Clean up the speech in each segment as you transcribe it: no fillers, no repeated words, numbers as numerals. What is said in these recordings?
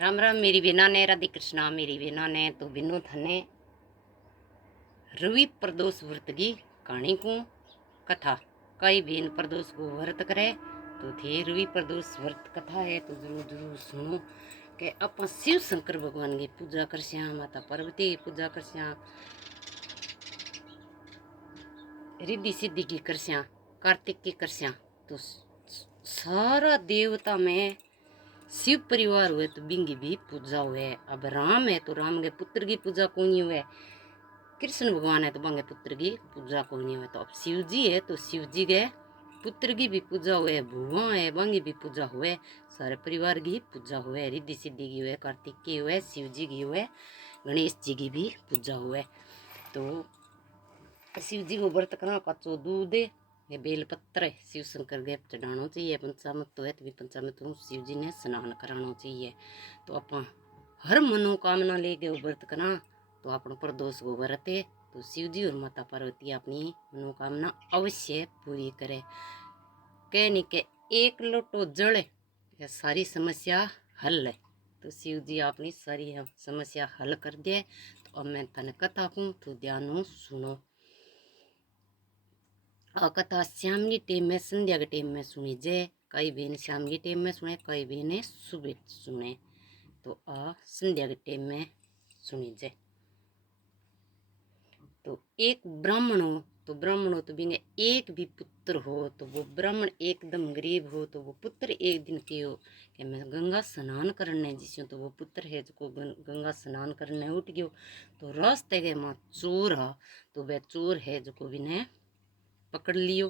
राम राम मेरी बेना ने, राधे कृष्णा मेरी बेना ने। तो बिनो थने रवि प्रदोष व्रत की कहानी को कथा कई बेन प्रदोष को व्रत करे तो थे रवि प्रदोष व्रत कथा है तो जरूर जरूर सुनो कि अपन शिव शंकर भगवान की पूजा करस्या, माता पार्वती की पूजा करस्या, रिद्धि सिद्धि की करस्या, कार्तिक की करस्या। तो सारा देवता में शिव परिवार हुए तो बिंगी भी पूजा हुए। अब राम है तो राम के पुत्र की पूजा को नहीं हुए, कृष्ण भगवान है तो बंगे पुत्र की पूजा को नहीं हुए। तो अब शिव जी है तो शिव जी के पुत्र की भी पूजा हुए, भुआ है बंगी भी पूजा हुए, सारे परिवार की पूजा हुए, रिद्धि सिद्धि की हुए, कार्तिक की हुए, शिव जी की हुए, गणेश जी की भी पूजा हुए। तो शिव जी को व्रत करना कच्चो दूध ये बेलपत्र शिव शंकर के चढ़ाना चाहिए। पंचामृत तो है तो भी पंचामृत शिव जी ने स्नान कराना चाहिए। तो अपन हर मनोकामना लेके व्रत करना तो अपन प्रदोष को व्रत है तो शिव जी और माता पार्वती अपनी मनोकामना अवश्य पूरी करे। कहने के एक लोटो जल ये सारी समस्या हल है। तो शिव जी अपनी सारी समस्या हल कर दे। तो अब मैं तने कथा कहूँ तो ध्यान सुनो। कथा शाम की टाइम में, संध्या के टाइम में सुनी जाए। कई बहन शाम के टाइम में सुने, कई बहने सुबह सुने। तो संध्या के टाइम में सुनी जाए। तो एक ब्राह्मण हो तो बिना एक भी पुत्र हो तो वो ब्राह्मण एकदम गरीब हो तो वो पुत्र एक दिन के हो कि मैं गंगा स्नान करने जिसो तो वो पुत्र है जो गंगा स्नान करने उठ गयो। तो रास्ते के माँ चोर हा तो वह चोर है जो बिने पकड़ लियो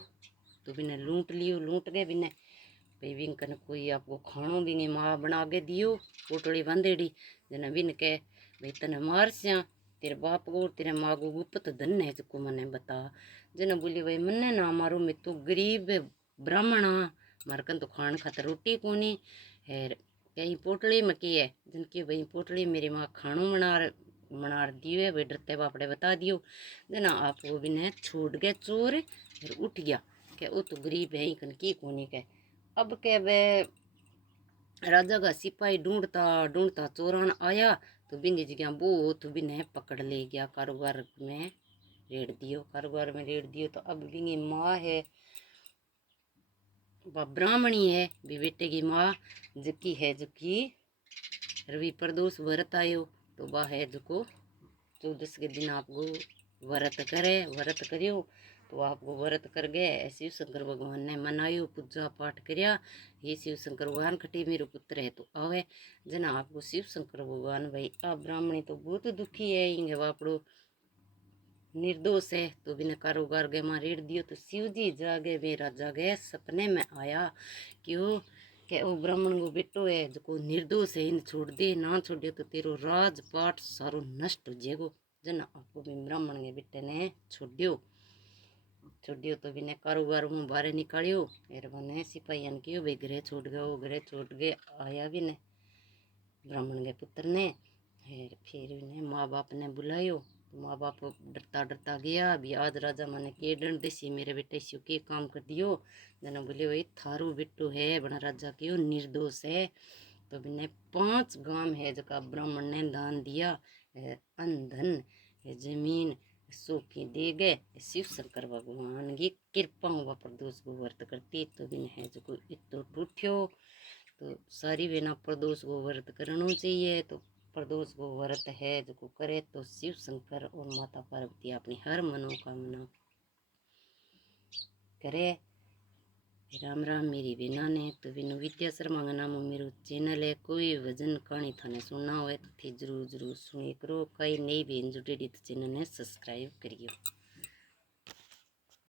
तो बिने लूट लियो। लूट गए बिने भाई बिन कन कोई आपको खानो भी नहीं माँ बना के दियो पोटली बांधेड़ी जना बिन के भाई तने मार स्या तेरे बाप को और तेरे माँ को गुप्त धन है जो मने बता। जना बोली भाई मन्ने ना मारो मैं तो गरीब ब्राह्मण हाँ मार कन तो खान खातर रोटी कोनी है कहीं पोटली में की है जिनकी भाई पोटली मेरी माँ खानो बना दियो भाई डरते बापड़े बता दियो। जना आप वो भी ने छूट गए चोर फिर उठ गया क्या वो तो गरीब है कन की कोनी के। अब के वे राजा का सिपाही ढूंढता ढूंढता चोरान आया तो बिंदी जगह बहुत बिने पकड़ ले गया, कारोबार में रेड़ दियो। कारोबार में रेड़ दियो तो अब बिंगी माँ है वह ब्राह्मणी है भी बेटे की माँ जकी है जकी रवि प्रदोष व्रत आयो तो वह है जो 14 के दिन आपको व्रत करे। व्रत करियो तो आपको व्रत कर गए शिव शंकर भगवान ने मनायो पूजा पाठ करिया। ये शिव शंकर भगवान खटी मेरो पुत्र है तो आवे जना आपको शिव शंकर भगवान भाई आ ब्राह्मणी तो बहुत दुखी है इंगे वापड़ो निर्दोष है तो बिना कारोबार गए मां रेड़ दियो। तो शिव जी जागे मेरा जागे सपने में आया क्यों के वो ब्राह्मण को बेटो है जो निर्दोष है इन छोड़ दे ना छोड़ियो तो तेरो राजपाट सारो नष्ट हो जाएगो। जना आपको भी ब्राह्मण के बेटे ने छोड़ियो तो बिने कारोबार में बाहर निकालियो। फिर बने सिपाही कियो भाई घरे छोड़ गए घरे छोड़ गए आया भी ने ब्राह्मण के पुत्र ने। फिर इन्हें माँ बाप ने बुलायो तो माँ बाप डरता डरता गया भी आज राजा मैंने के दंड देसी मेरे बेटे से के काम कर दियो। जना बोले भाई थारू बेटो है बना राजा क्यों निर्दोष है। तो बिने 5 गांव है जका ब्राह्मण ने दान दिया अन्न धन जमीन सोफी दे गए। शिव शंकर भगवान की कृपा हुआ प्रदोष को व्रत करती तो बिन है जो इतो टूठ्यो। तो सारी बिना प्रदोष को व्रत करना चाहिए। तो प्रदोष को व्रत है जो करे तो शिव शंकर और माता पार्वती अपनी हर मनोकामना करे। राम राम मेरी बेना ने। तो बिनु विद्या शर्मा का नाम मेरो चैनल है। कोई भजन कहानी थाने सुनना हो तो थी जरूर जरूर सुनी करो। कई नई बहन जुटेड़ी तो चैनल ने सब्सक्राइब करियो।